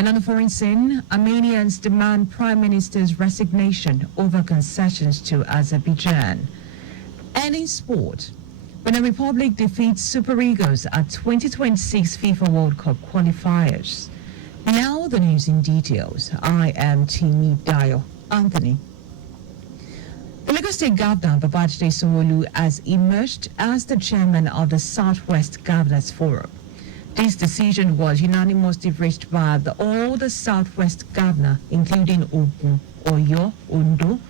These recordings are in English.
And on the foreign scene, Armenians demand Prime Minister's resignation over concessions to Azerbaijan. And in sport, when the Republic defeats Super Eagles at 2026 FIFA World Cup qualifiers. Now the news in details. I am Timmy Dayo. Anthony. The Lagos State Governor, Babajide Sanwo-Olu, has emerged as the chairman of the Southwest Governors Forum. This decision was unanimously reached by all the Southwest Governors, including Ogun, Oyo, Ondo,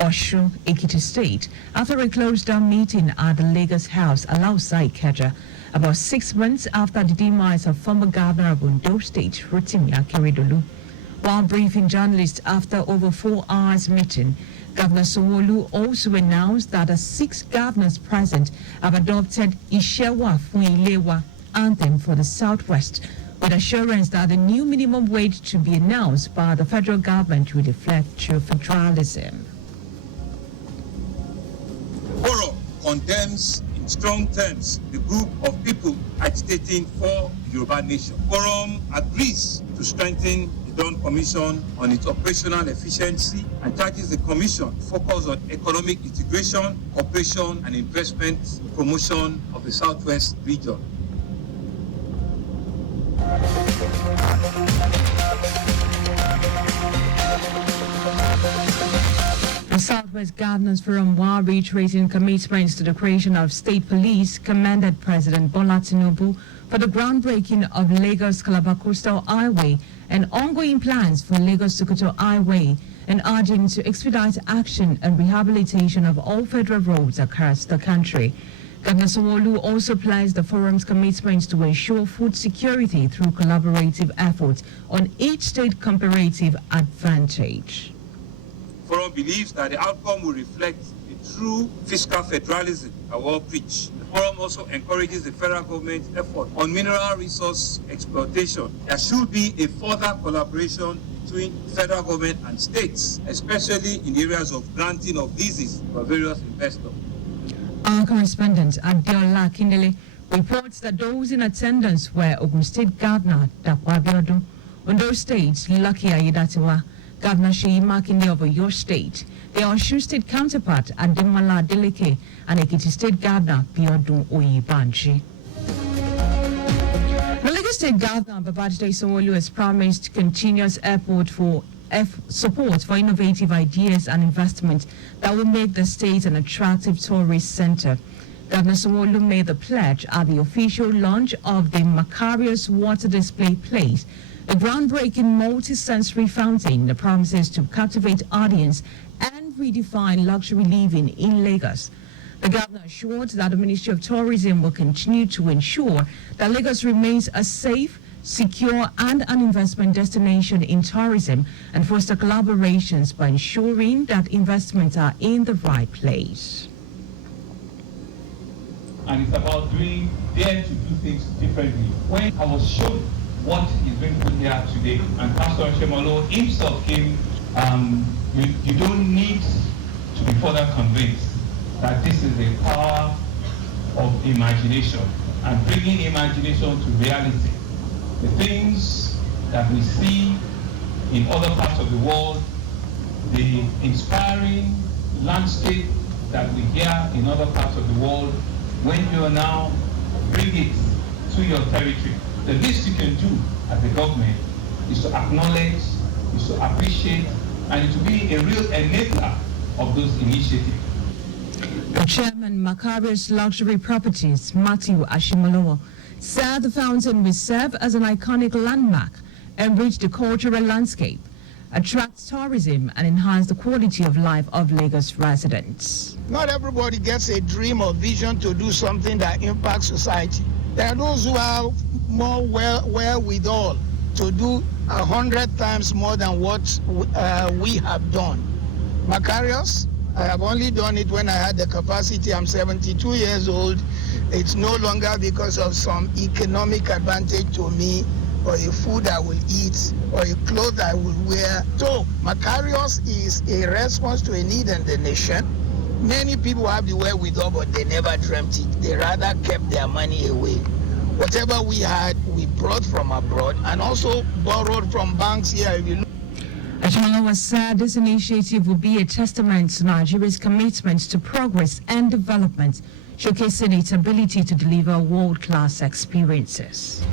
Osun, Ekiti State, after a closed-down meeting at the Lagos House, alongside Ikeja, about 6 months after the demise of former Governor of Ondo State, Rotimi Akeredolu. While briefing journalists after over 4 hours meeting, Governor Sanwo-Olu also announced that the 6 governors present have adopted Ishewa Fuilewa anthem for the Southwest, with assurance that the new minimum wage to be announced by the federal government will reflect true federalism. Forum condemns in strong terms the group of people agitating for the Yoruba nation. Forum agrees to strengthen the Dawn Commission on its operational efficiency and charges the Commission to focus on economic integration, cooperation, and investment promotion of the Southwest region. The Southwest Governors Forum, while reiterating commitments to the creation of state police, commended President Bola Tinubu for the groundbreaking of Lagos-Calabar Coastal Highway and ongoing plans for Lagos-Sokoto Highway, and urging to expedite action and rehabilitation of all federal roads across the country. Governor Sanwo-Olu also pledged the forum's commitments to ensure food security through collaborative efforts on each state comparative advantage. Forum believes that the outcome will reflect the true fiscal federalism that we all preach. The Forum also encourages the federal government's effort on mineral resource exploitation. There should be a further collaboration between federal government and states, especially in areas of granting of leases for various investors. Our correspondent Adiola Kindele reports that those in attendance were Ogun State Governor Dapo Abiodun, Ondo State Lucky Ayedatiwa, Governor Seyi Makinde of Oyo State, the Osun State counterpart Ademola Adeleke, and Ekiti State Governor Biodun Oyebanji. The Lagos State Governor Babajide Sanwo-Olu has promised continuous support for innovative ideas and investment that will make the state an attractive tourist center. Governor Sanwo-Olu made the pledge at the official launch of the Macarius Water Display Place, a groundbreaking multi-sensory fountain that promises to captivate audience and redefine luxury living in Lagos. The governor assured that the Ministry of Tourism will continue to ensure that Lagos remains a safe, secure, and an investment destination in tourism, and foster collaborations by ensuring that investments are in the right place. And it's about daring to do things differently. When I was shown what is being put here today, and Pastor Shemalo himself came, you don't need to be further convinced that this is a power of imagination and bringing imagination to reality. The things that we see in other parts of the world, the inspiring landscape that we hear in other parts of the world, when you now bring it to your territory, the least you can do as a government is to acknowledge, is to appreciate, and to be a real enabler of those initiatives. The chairman, Macarius Luxury Properties, Matthew Ashimolowo, said the fountain will serve as an iconic landmark, enrich the cultural landscape, attract tourism, and enhance the quality of life of Lagos residents. Not everybody gets a dream or vision to do something that impacts society. There are those who have more wherewithal to do 100 times more than what we have done. Macarius, I have only done it when I had the capacity. I'm 72 years old. It's no longer because of some economic advantage to me, or a food I will eat, or a clothes I will wear. So Macarius is a response to a need in the nation. Many people have the wherewithal, but they never dreamt it. They rather kept their money away. Whatever we had, we brought from abroad and also borrowed from banks here. If you look, Ashimalawa said this initiative will be a testament to Nigeria's commitment to progress and development, showcasing its ability to deliver world-class experiences.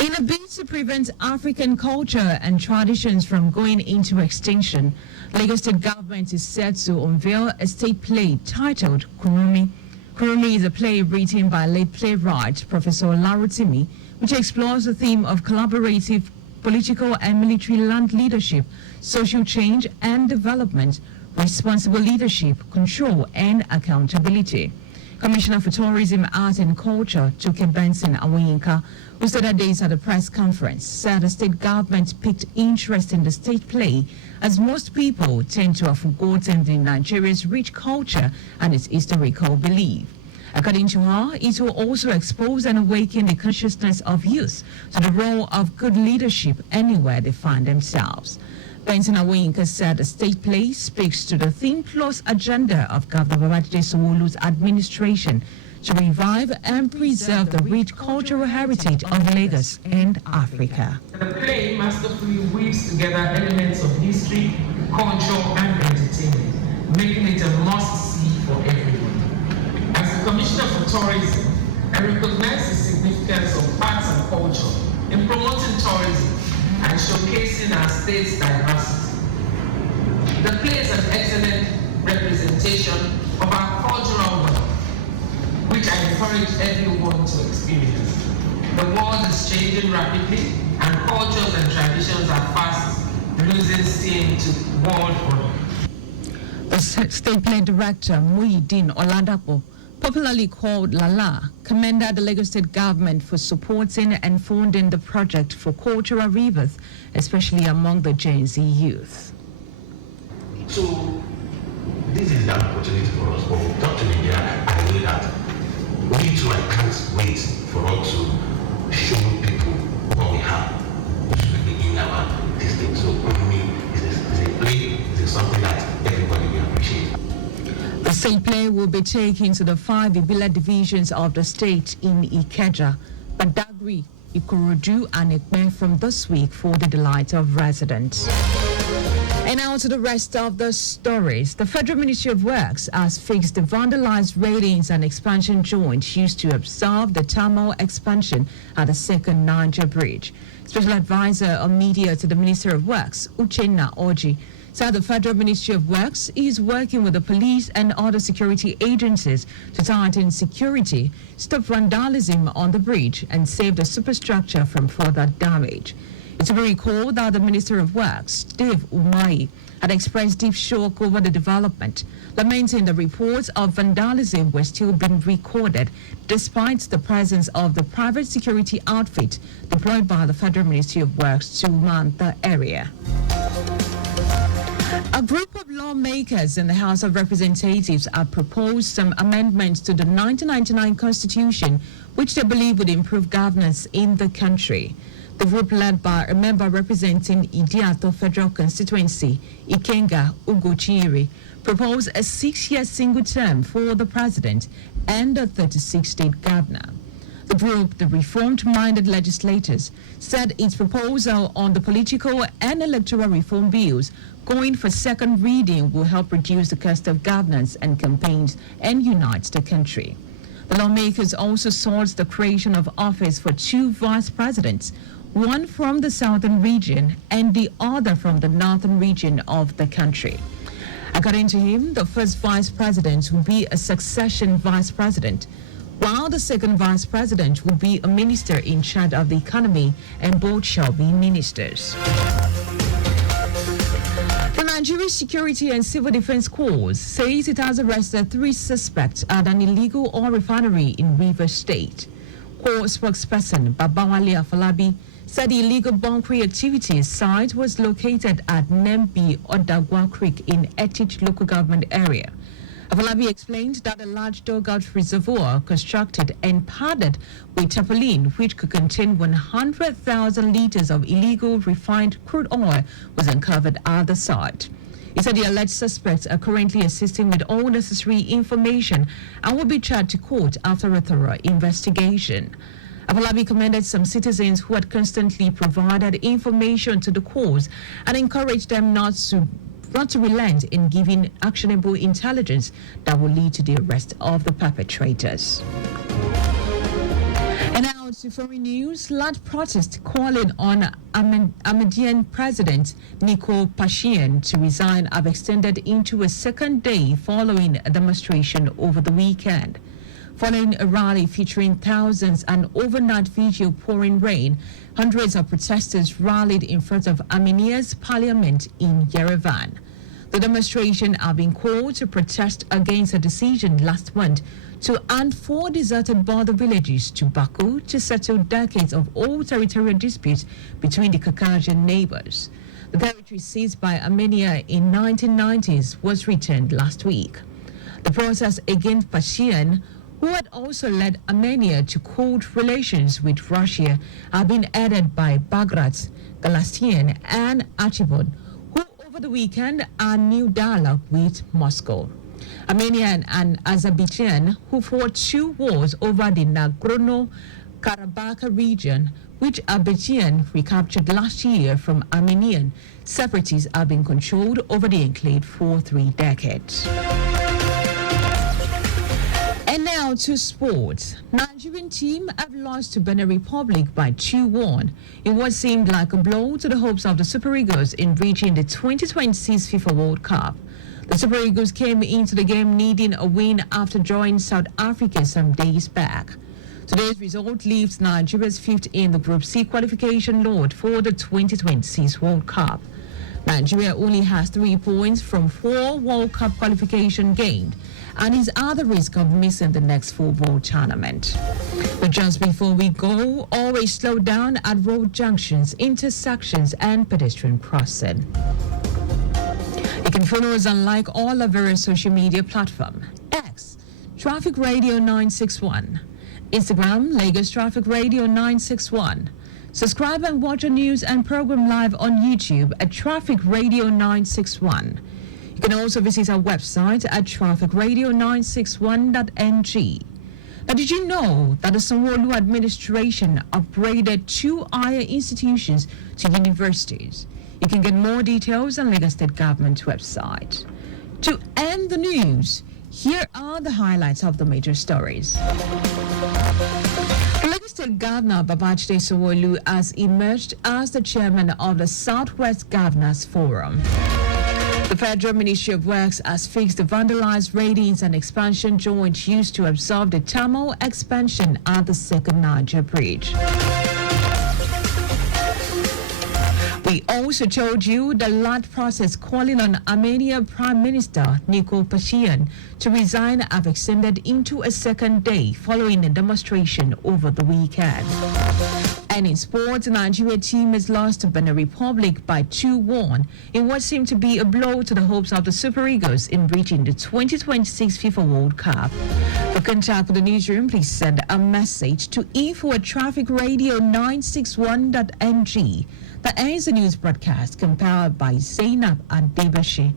In a bid to prevent African culture and traditions from going into extinction, Lagos State government is set to unveil a state play titled Kurumi. Kurumi is a play written by late playwright Professor Larutimi, which explores the theme of collaborative political and military land leadership, social change and development, responsible leadership, control and accountability. Commissioner for Tourism, Art and Culture, Chuke Benson Awoyinka, who said at days at a press conference, said the state government picked interest in the state play as most people tend to have forgotten Nigeria's rich culture and its historical belief. According to her, it will also expose and awaken the consciousness of youth to the role of good leadership anywhere they find themselves. Benson Awoyinka said the state play speaks to the theme plus agenda of Governor Babajide Sanwo-Olu's administration to revive and preserve the rich cultural heritage of Lagos and Africa. The play masterfully weaves together elements of history, culture, and entertainment, making it a must-see for everyone. As the Commissioner for Tourism, I recognize the significance of arts and culture in promoting tourism and showcasing our state's diversity. The play is an excellent representation of our cultural wealth, which I encourage everyone to experience. The world is changing rapidly, and cultures and traditions are fast losing steam to world order. The state play director, Muhyiddin Oladapo, popularly called Lala, commended the Lagos State government for supporting and funding the project for cultural rebirth, especially among the Gen Z youth. So, this is an opportunity for us. When we talk to Nigeria, I know that we too, I can't wait for us to show people what we have in our this thing. So, for me, it's a play, it's something that everybody will appreciate. The state play will be taken to the 5 Ibila divisions of the state in Ikeja, Badagry, Ikorodu, and Ekpe from this week for the delight of residents. And now to the rest of the stories. The Federal Ministry of Works has fixed the vandalized railings and expansion joint used to observe the thermal expansion at the second Niger Bridge. Special Advisor on Media to the Minister of Works, Uchenna Oji, said the Federal Ministry of Works is working with the police and other security agencies to tighten security, stop vandalism on the bridge, and save the superstructure from further damage. It will be recalled that the Minister of Works, Dave Umahi, had expressed deep shock over the development, lamenting the reports of vandalism were still being recorded despite the presence of the private security outfit deployed by the Federal Ministry of Works to man the area. A group of lawmakers in the House of Representatives have proposed some amendments to the 1999 Constitution, which they believe would improve governance in the country. The group, led by a member representing Idiato Federal Constituency, Ikenga Ugochiri, proposed a 6-year single term for the president and a 36-state governor. The group, the reformed-minded legislators, said its proposal on the political and electoral reform bills going for second reading will help reduce the cost of governance and campaigns and unite the country. The lawmakers also sought the creation of office for 2 vice presidents, one from the southern region and the other from the northern region of the country. According to him, the first vice president will be a succession vice president, while the second vice president will be a minister in charge of the economy, and both shall be ministers. The Nigeria Security and Civil Defense Corps says it has arrested 3 suspects at an illegal oil refinery in Rivers State. Corps spokesperson Babawale Afolabi said the illegal bunkering activities site was located at Nembi Odagwa Creek in Etich local government area. Afolabi explained that a large dugout reservoir constructed and padded with tarpaulin, which could contain 100,000 liters of illegal refined crude oil, was uncovered at the site. He said the alleged suspects are currently assisting with all necessary information and will be charged to court after a thorough investigation. Afolabi commended some citizens who had constantly provided information to the courts and encouraged them not to relent in giving actionable intelligence that will lead to the arrest of the perpetrators. And now to foreign news, large protest calling on Armenian President Nikol Pashinyan to resign have extended into a second day following a demonstration over the weekend. Following a rally featuring thousands and overnight video pouring rain, hundreds of protesters rallied in front of Armenia's parliament in Yerevan. The demonstration are being called to protest against a decision last month to hand 4 deserted border villages to Baku to settle decades of old territorial disputes between the Caucasian neighbors. The territory seized by Armenia in 1990s was returned last week. The protest against Pashinyan, who had also led Armenia to cold relations with Russia, have been added by Bagrat, Galatian, and Archibald, who over the weekend are new dialogue with Moscow. Armenia and Azerbaijan, who fought 2 wars over the Nagorno-Karabakh region, which Azerbaijan recaptured last year from Armenian separatists, have been controlled over the enclave for 3 decades. And now to sports. Nigerian team have lost to Benin Republic by 2-1 in what seemed like a blow to the hopes of the Super Eagles in reaching the 2026 FIFA World Cup. The Super Eagles came into the game needing a win after drawing South Africa some days back. Today's result leaves Nigeria's 5th in the Group C qualification lot for the 2026 World Cup. Nigeria only has 3 points from 4 World Cup qualification gained and is at the risk of missing the next football tournament. But just before we go, always slow down at road junctions, intersections, and pedestrian crossing. You can follow us on like all our various social media platforms. X, Traffic Radio 961. Instagram, Lagos Traffic Radio 961. Subscribe and watch our news and program live on YouTube at Traffic Radio 961. You can also visit our website at trafficradio961.ng. Now, did you know that the Sanwo-Olu administration upgraded 2 higher institutions to universities? You can get more details on Lagos State Government website. To end the news, here are the highlights of the major stories. Lagos State Governor Babajide Sanwo-Olu has emerged as the chairman of the Southwest Governors Forum. The Federal Ministry of Works has fixed the vandalized railings and expansion joint used to absorb the thermal expansion at the Second Niger Bridge. We also told you the land process calling on Armenian Prime Minister Nikol Pashinyan to resign have extended into a second day following a demonstration over the weekend. And in sports, the Nigeria team has lost to Benin Republic by 2-1 in what seemed to be a blow to the hopes of the Super Eagles in reaching the 2026 FIFA World Cup. For contact with the newsroom, please send a message to info@trafficradio961.ng. That ends the news broadcast compiled by Zainab and Debashi.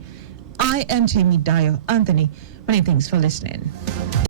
I am Dayo Anthony. Many thanks for listening.